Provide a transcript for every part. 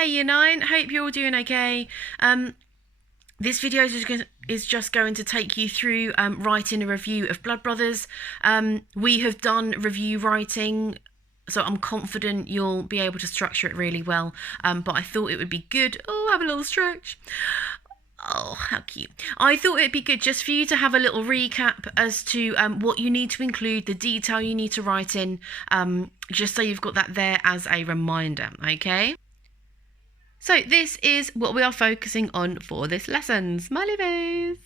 Hey Year 9, hope you're all doing okay. This video is just going to take you through writing a review of Blood Brothers. We have done review writing, so I'm confident you'll be able to structure it really well. But I thought it would be good. Oh, have a little stretch. Oh, how cute. I thought it'd be good just for you to have a little recap as to what you need to include, the detail you need to write in, just so you've got that there as a reminder, okay? So this is what we are focusing on for this lesson. Smiley face.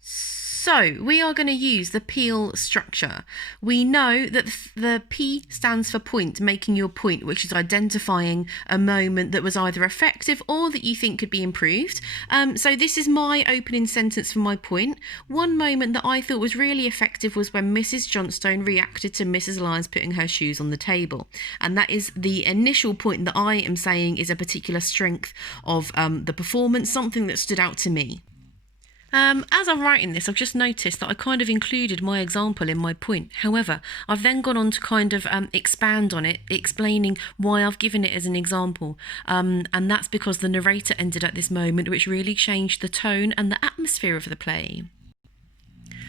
So we are going to use the PEEL structure. We know that the P stands for point, making your point, which is identifying a moment that was either effective or that you think could be improved. So this is my opening sentence for my point. One moment that I thought was really effective was when Mrs. Johnstone reacted to Mrs. Lyons putting her shoes on the table. And that is the initial point that I am saying is a particular strength of the performance, something that stood out to me. As I'm writing this, I've just noticed that I kind of included my example in my point. However, I've then gone on to kind of expand on it, explaining why I've given it as an example. And that's because the narrator ended at this moment, which really changed the tone and the atmosphere of the play.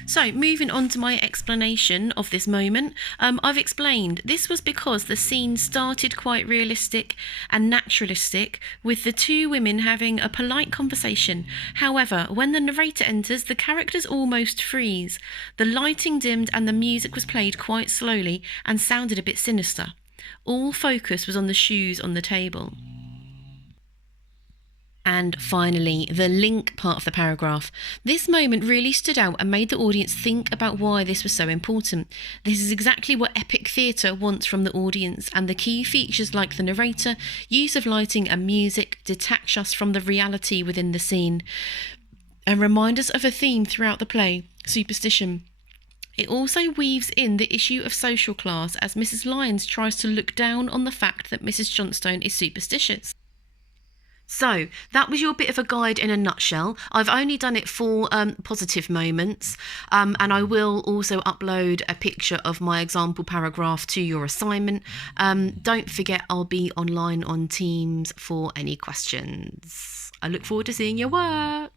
So moving on to my explanation of this moment, I've explained this was because the scene started quite realistic and naturalistic with the two women having a polite conversation. However, when the narrator enters, the characters almost freeze. The lighting dimmed and the music was played quite slowly and sounded a bit sinister. All focus was on the shoes on the table. And finally, the link part of the paragraph. This moment really stood out and made the audience think about why this was so important. This is exactly what epic theatre wants from the audience, and the key features like the narrator, use of lighting and music detach us from the reality within the scene and remind us of a theme throughout the play, superstition. It also weaves in the issue of social class as Mrs. Lyons tries to look down on the fact that Mrs. Johnstone is superstitious. So that was your bit of a guide in a nutshell. I've only done it for positive moments, and I will also upload a picture of my example paragraph to your assignment. Don't forget, I'll be online on Teams for any questions. I look forward to seeing your work.